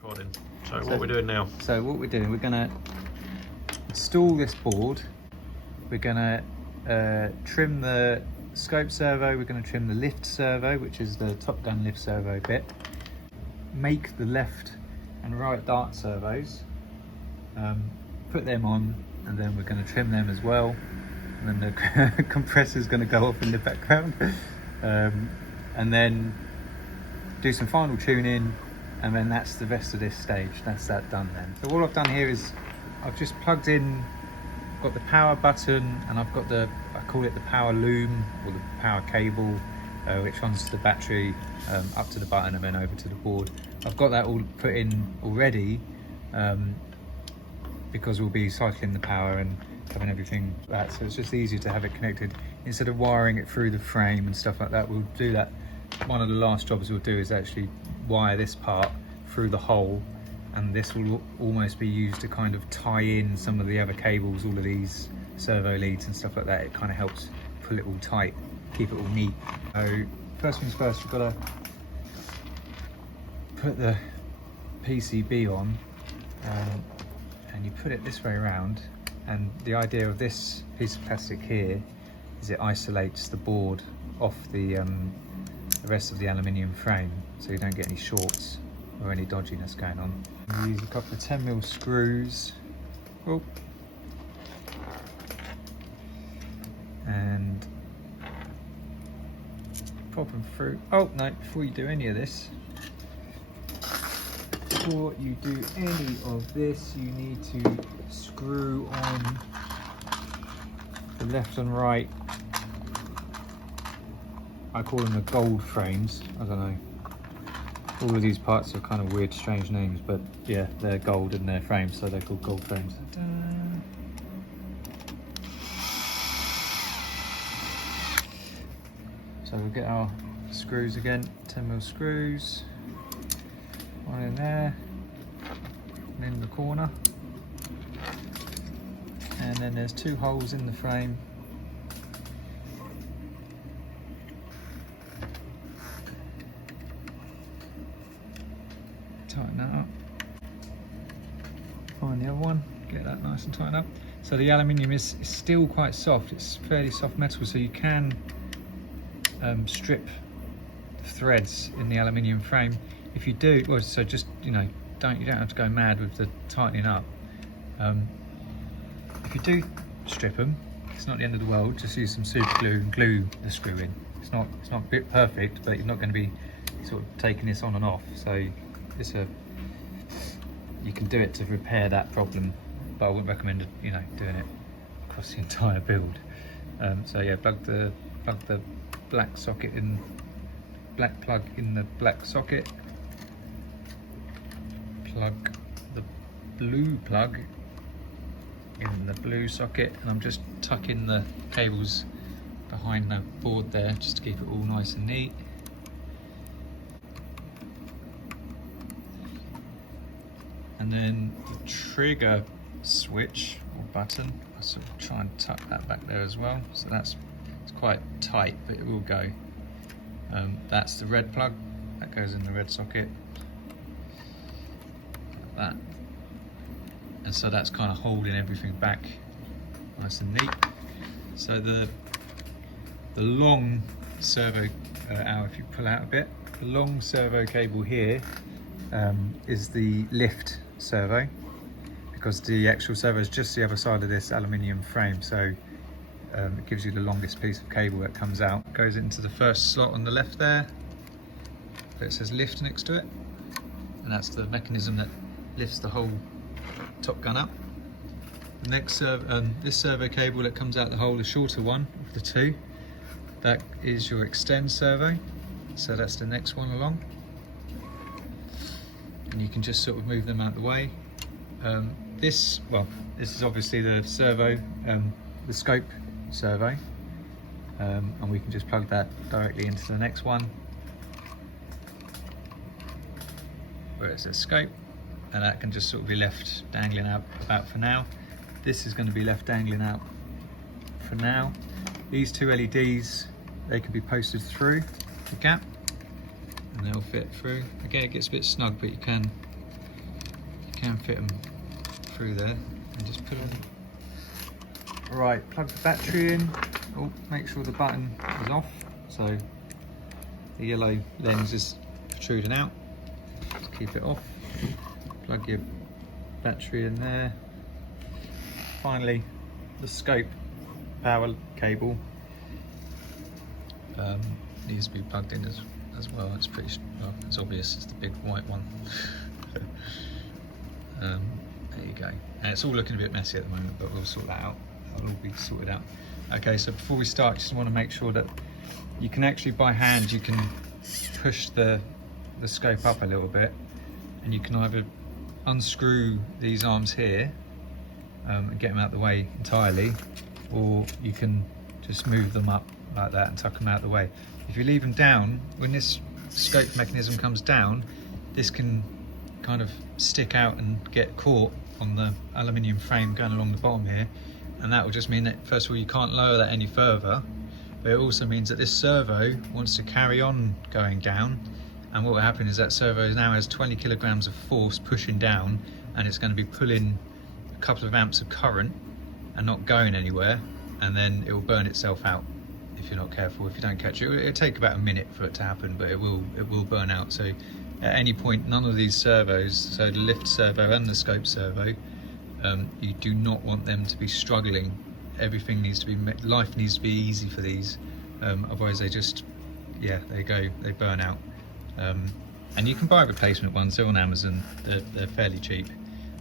Recording. So what we're doing now? So what we're doing, we're going to install this board. We're going to trim the scope servo. We're going to trim the lift servo, which is the Top Gun lift servo bit. Make the left and right dart servos. Put them on, and then we're going to trim them as well. And then the compressor's going to go off in the background. And then do some final tuning, and then that's the rest of this stage. That's that done then. So all I've done here is I've just plugged in, got the power button, and I've got the, I call it the power loom or the power cable, which runs to the battery, up to the button and then over to the board. I've got that all put in already, because we'll be cycling the power and having everything like that, so it's just easier to have it connected instead of wiring it through the frame and stuff like that. We'll do that. One of the last jobs we'll do is actually wire this part through the hole, and this will almost be used to kind of tie in some of the other cables, all of these servo leads and stuff like that. It kind of helps pull it all tight, keep it all neat. So first things first, we've got to put the PCB on, and you put it this way around, and the idea of this piece of plastic here is it isolates the board off the rest of the aluminium frame, so you don't get any shorts or any dodginess going on. We use a couple of 10mm screws, and pop them through. Oh no, before you do any of this, you need to screw on the left and right. I call them the gold frames. I don't know. All of these parts are kind of weird, strange names, but yeah, they're gold in their frames, so they're called gold frames. So we'll get our screws again, 10mm screws. One in there, and in the corner. And then there's two holes in the frame. Tighten that up. Find the other one, get that nice and tightened up. So the aluminium is still quite soft. It's fairly soft metal, so you can strip threads in the aluminium frame. If you do, well, so just, you know, you don't have to go mad with the tightening up. If you do strip them, it's not the end of the world. Just use some super glue and glue the screw in. It's not perfect, but you're not going to be sort of taking this on and off. So you can do it to repair that problem, but I wouldn't recommend, you know, doing it across the entire build. So yeah, plug the black socket in, black plug in the black socket. Plug the blue plug in the blue socket, and I'm just tucking the cables behind the board there just to keep it all nice and neat. And then the trigger switch or button, I sort of try and tuck that back there as well, so it's quite tight, but it will go. That's the red plug that goes in the red socket. That, and so that's kind of holding everything back nice and neat. So the long servo if you pull out a bit, the long servo cable here is the lift servo, because the actual servo is just the other side of this aluminium frame, so it gives you the longest piece of cable that comes out. It goes into the first slot on the left there, it says lift next to it, and that's the mechanism that lifts the whole Top Gun up. The next this servo cable that comes out the hole, the shorter one of the two, that is your extend servo, so that's the next one along, and you can just sort of move them out the way. This is obviously the servo, the scope servo, and we can just plug that directly into the next one where it says scope, and that can just sort of be left dangling out about for now. This is going to be left dangling out for now. These two LEDs, they can be posted through the gap and they'll fit through. Again, it gets a bit snug, but you can can fit them through there, and just put them. Right, plug the battery in. Oh, make sure the button is off, so the yellow lens is protruding out. Just keep it off. Plug your battery in there. Finally, the scope power cable needs to be plugged in as well. It's pretty well, it's obvious. It's the big white one. There you go. And it's all looking a bit messy at the moment, but we'll sort that out. That'll all be sorted out. Okay, so before we start, just want to make sure that you can actually, by hand, you can push the scope up a little bit, and you can either unscrew these arms here and get them out of the way entirely, or you can just move them up like that and tuck them out of the way. If you leave them down, when this scope mechanism comes down, this can kind of stick out and get caught on the aluminium frame going along the bottom here, and that will just mean that, first of all, you can't lower that any further, but it also means that this servo wants to carry on going down, and what will happen is that servo now has 20 kilograms of force pushing down, and it's going to be pulling a couple of amps of current and not going anywhere, and then it will burn itself out if you're not careful. If you don't catch it, it'll take about a minute for it to happen, but it will burn out. So at any point, none of these servos, so the lift servo and the scope servo, you do not want them to be struggling. Everything needs to be, life needs to be easy for these, otherwise they just, yeah, they burn out. And you can buy replacement ones, they're on Amazon, they're fairly cheap,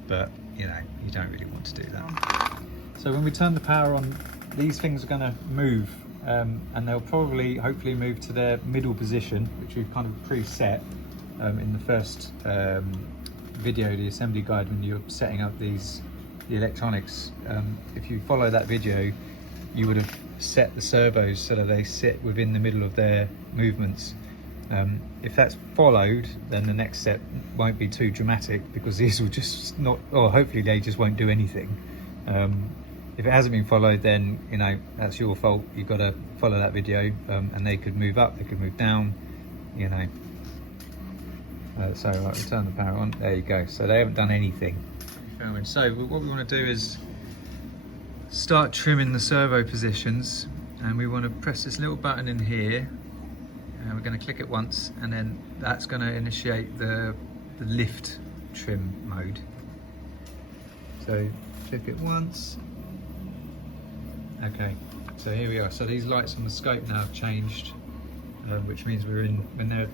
but you know, you don't really want to do that. So when we turn the power on, these things are going to move, and they'll probably, hopefully, move to their middle position, which we've kind of preset in the first video, the assembly guide, when you're setting up the electronics. If you follow that video, you would have set the servos so that they sit within the middle of their movements. If that's followed, then the next step won't be too dramatic, because these will just not, or hopefully they just won't do anything. If it hasn't been followed, then you know, that's your fault. You've got to follow that video, and they could move up, they could move down, you know. So right, we'll turn the power on. There you go. So they haven't done anything. So what we want to do is start trimming the servo positions, and we want to press this little button in here, and we're going to click it once, and then that's going to initiate the lift trim mode. So click it once. Okay, so here we are. So these lights on the scope now have changed, which means we're in, when they're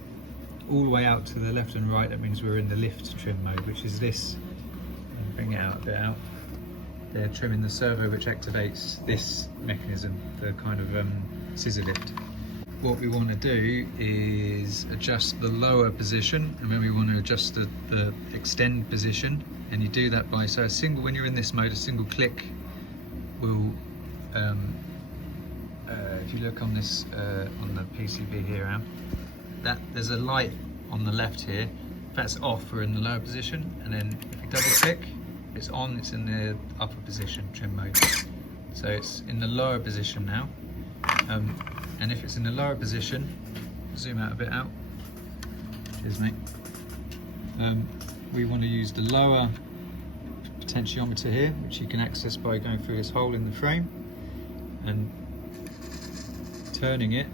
all the way out to the left and right, that means we're in the lift trim mode, which is this. Bring it out a bit out. They're trimming the servo, which activates this mechanism, the kind of scissor lift. What we want to do is adjust the lower position, and then we want to adjust the extend position, and you do that by, so a single, when you're in this mode, a single click will, if you look on this, on the PCB here, that there's a light on the left here. If that's off, we're in the lower position, and then if you double click, it's on, it's in the upper position, trim mode. So it's in the lower position now. And if it's in the lower position, zoom out a bit out. Cheers, mate. We want to use the lower potentiometer here, which you can access by going through this hole in the frame and turning it.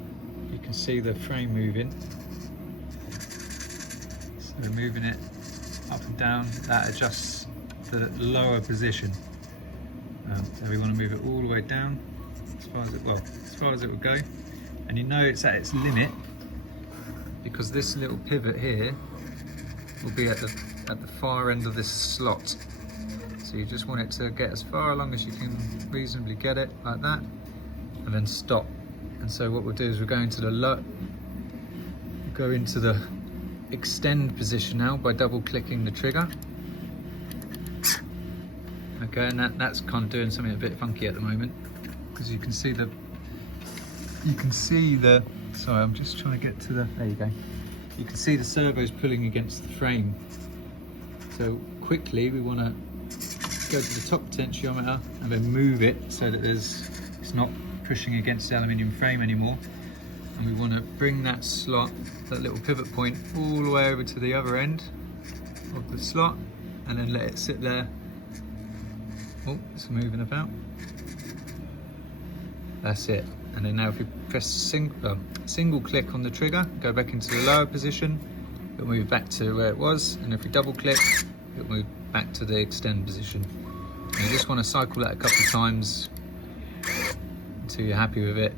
You can see the frame moving. So we're moving it up and down. That adjusts the lower position. So we want to move it all the way down as far as it, well, as far as it would go. And you know it's at its limit because this little pivot here will be at the far end of this slot. So you just want it to get as far along as you can reasonably get it, like that, and then stop. And so what we'll do is we'll go into the extend position now by double clicking the trigger. Okay, and that's kind of doing something a bit funky at the moment, because you can see the, sorry, I'm just trying to get to the, there you go. You can see the servos pulling against the frame. So quickly we want to go to the top potentiometer and then move it so that it's not pushing against the aluminium frame anymore. And we want to bring that slot, that little pivot point, all the way over to the other end of the slot, and then let it sit there. Oh, it's moving about. That's it. And then now if we press single click on the trigger, go back into the lower position, it'll move back to where it was, and if we double click, it'll move back to the extend position. And you just want to cycle that a couple of times until you're happy with it.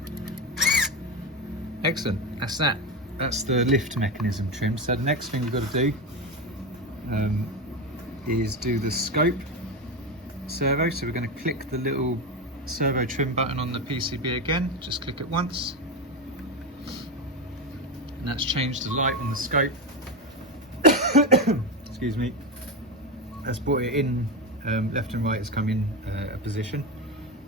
Excellent, that's that. That's the lift mechanism trim. So the next thing we've got to do is do the scope servo. So we're going to click the little servo trim button on the PCB again, just click it once, and that's changed the light on the scope. Excuse me. That's brought it in, left and right has come in a position,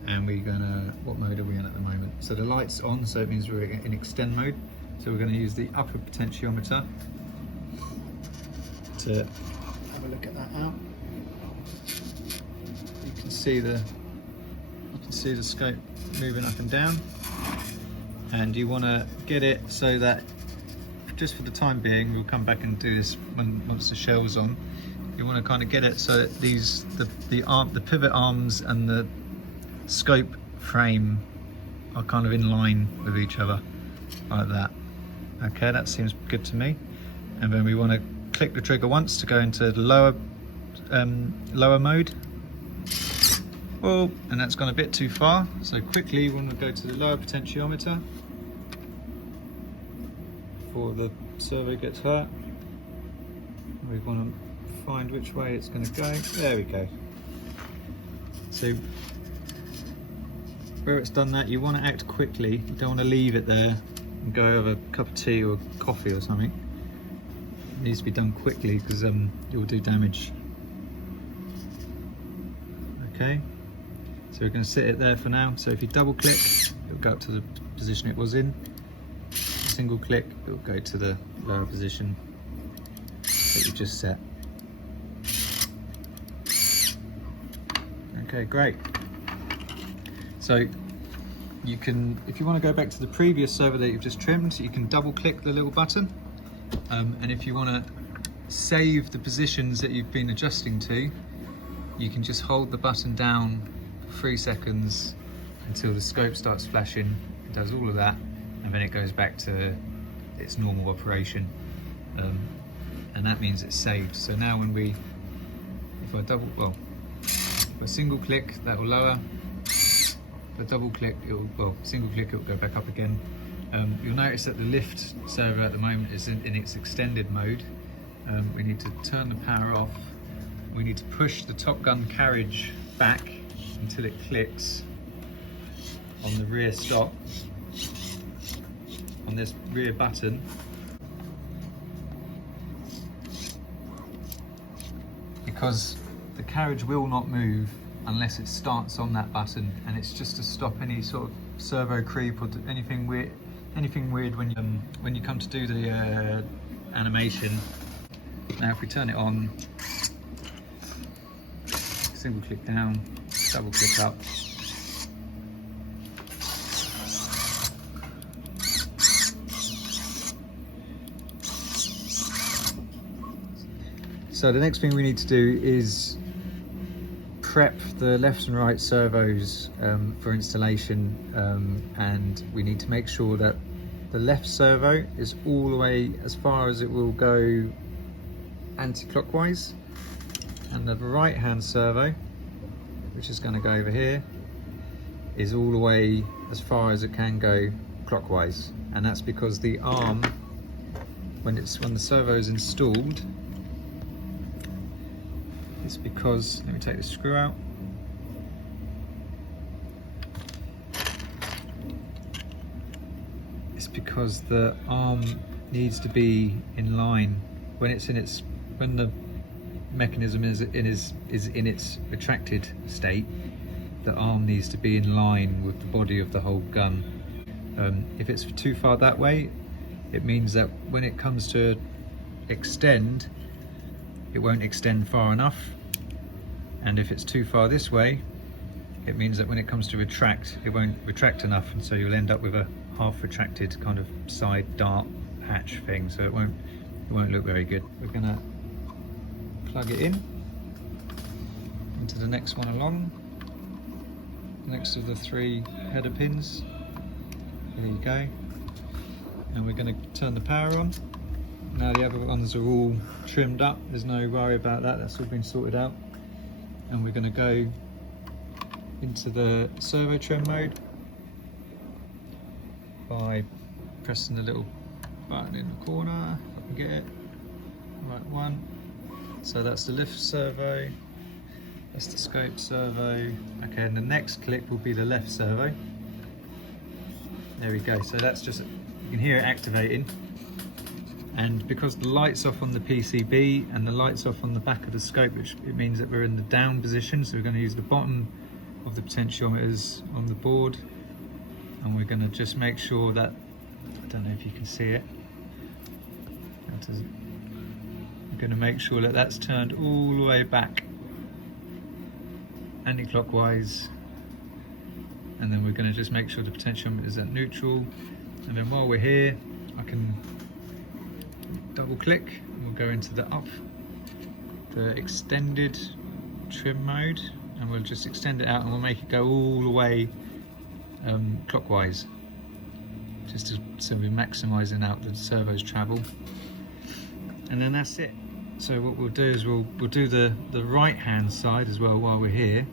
and we're gonna, what mode are we in at the moment? So the light's on, so it means we're in extend mode. So we're going to use the upper potentiometer to have a look at that out. You can see the scope moving up and down, and you want to get it so that, just for the time being, we'll come back and do this once the shell's on. You want to kind of get it so that the pivot arms and the scope frame are kind of in line with each other, like that. Okay, that seems good to me. And then we want to click the trigger once to go into the lower mode. Oh, and that's gone a bit too far, so quickly we want to go to the lower potentiometer before the servo gets hurt. We want to find which way it's going to go. There we go. So where it's done that, you want to act quickly. You don't want to leave it there and go have a cup of tea or coffee or something. It needs to be done quickly because you'll do damage. Okay, so we're going to sit it there for now. So if you double click, it'll go up to the position it was in. Single click, it'll go to the lower position that you just set. Okay, great. So you can, if you want to go back to the previous servo that you've just trimmed, you can double click the little button, and if you want to save the positions that you've been adjusting to, you can just hold the button down for 3 seconds until the scope starts flashing. It does all of that, and then it goes back to its normal operation, and that means it's saved. So now when we, if I single click, that will lower. If I double click, single click, it will go back up again. You'll notice that the lift servo at the moment is in its extended mode. We need to turn the power off. We need to push the Top Gun carriage back until it clicks on the rear stop, on this rear button. Because the carriage will not move unless it starts on that button, and it's just to stop any sort of servo creep or anything weird when you come to do the animation. Now if we turn it on, single click down, double click up, so the next thing we need to do is prep the left and right servos for installation, and we need to make sure that the left servo is all the way as far as it will go anti-clockwise, and the right hand servo, which is going to go over here, is all the way as far as it can go clockwise. And that's because the arm, when the servo is installed, it's because, let me take the screw out. It's because the arm needs to be in line when the mechanism is in its retracted state. The arm needs to be in line with the body of the whole gun. If it's too far that way, it means that when it comes to extend, it won't extend far enough, and if it's too far this way, it means that when it comes to retract, it won't retract enough, and so you'll end up with a half retracted kind of side dart hatch thing, so it won't look very good. We're gonna plug it in, into the next one along, next of the 3 header pins. There you go. And we're going to turn the power on. Now the other ones are all trimmed up, there's no worry about that, that's all been sorted out. And we're going to go into the servo trim mode by pressing the little button in the corner, if I can get it, right one. So that's the lift servo, that's the scope servo. Okay, and the next click will be the left servo. There we go, so that's just, you can hear it activating. And because the light's off on the PCB and the light's off on the back of the scope, which it means that we're in the down position, so we're going to use the bottom of the potentiometers on the board, and we're going to just make sure that, I don't know if you can see it, we're going to make sure that that's turned all the way back anti-clockwise, and then we're going to just make sure the potentiometer is at neutral. And then while we're here, I can double click and we'll go into the extended trim mode, and we'll just extend it out and we'll make it go all the way clockwise, just so we're maximising out the servo's travel. And then that's it. So what we'll do is we'll do the right hand side as well while we're here.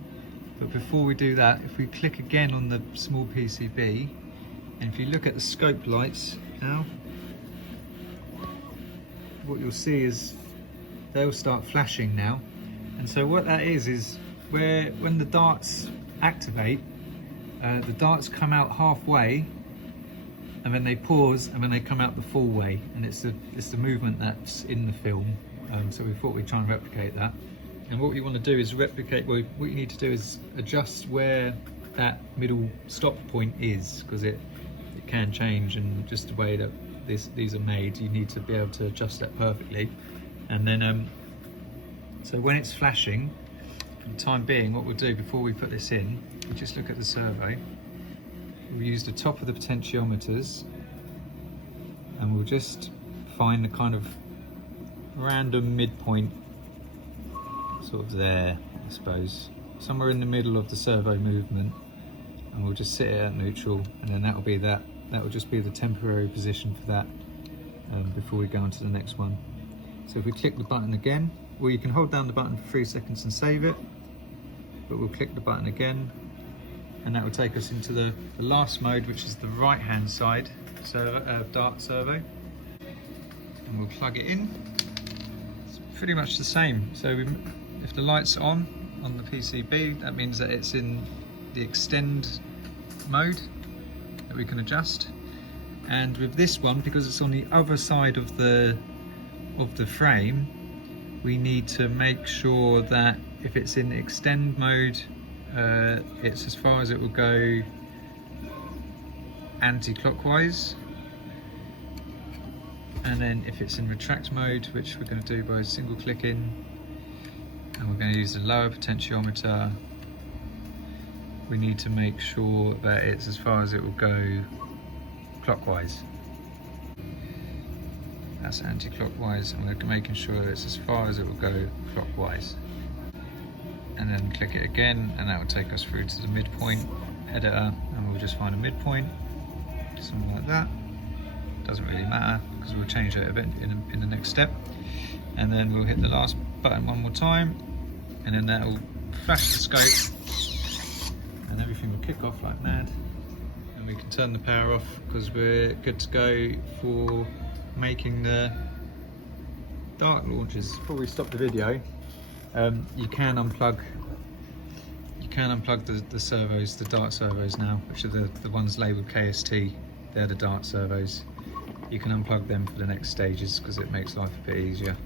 But before we do that, if we click again on the small PCB, and if you look at the scope lights now, what you'll see is they'll start flashing now. And so what that is when the darts activate, the darts come out halfway, and then they pause, and then they come out the full way, and it's the movement that's in the film. So we thought we'd try and replicate that. And what you want to do is replicate, well, what you need to do is adjust where that middle stop point is, because it can change, and just the way that these are made, you need to be able to adjust that perfectly. And then so when it's flashing, for the time being, what we'll do before we put this in, we just look at the servo. We'll use the top of the potentiometers, and we'll just find the kind of random midpoint, sort of there, I suppose, somewhere in the middle of the servo movement, and we'll just set it at neutral, and then that will just be the temporary position for that before we go on to the next one. So if we click the button again, or you can hold down the button for 3 seconds and save it, but we'll click the button again, and that will take us into the last mode, which is the right hand side dart servo, and we'll plug it in. It's pretty much the same. So if the light's on the PCB, that means that it's in the extend mode that we can adjust. And with this one, because it's on the other side of the frame, we need to make sure that if it's in extend mode, it's as far as it will go anti-clockwise, and then if it's in retract mode, which we're going to do by single clicking, and we're going to use the lower potentiometer, we need to make sure that it's as far as it will go clockwise. That's anti-clockwise, and we're making sure that it's as far as it will go clockwise. And then click it again, and that will take us through to the midpoint editor, and we'll just find a midpoint, something like that. Doesn't really matter, because we'll change it a bit in the next step. And then we'll hit the last button one more time, and then that will flash the scope, and everything will kick off like mad. And we can turn the power off, because we're good to go for making the dart launchers. Before we stop the video, you can unplug the servos, the dart servos now, which are the ones labelled KST. They're the dart servos. You can unplug them for the next stages, because it makes life a bit easier.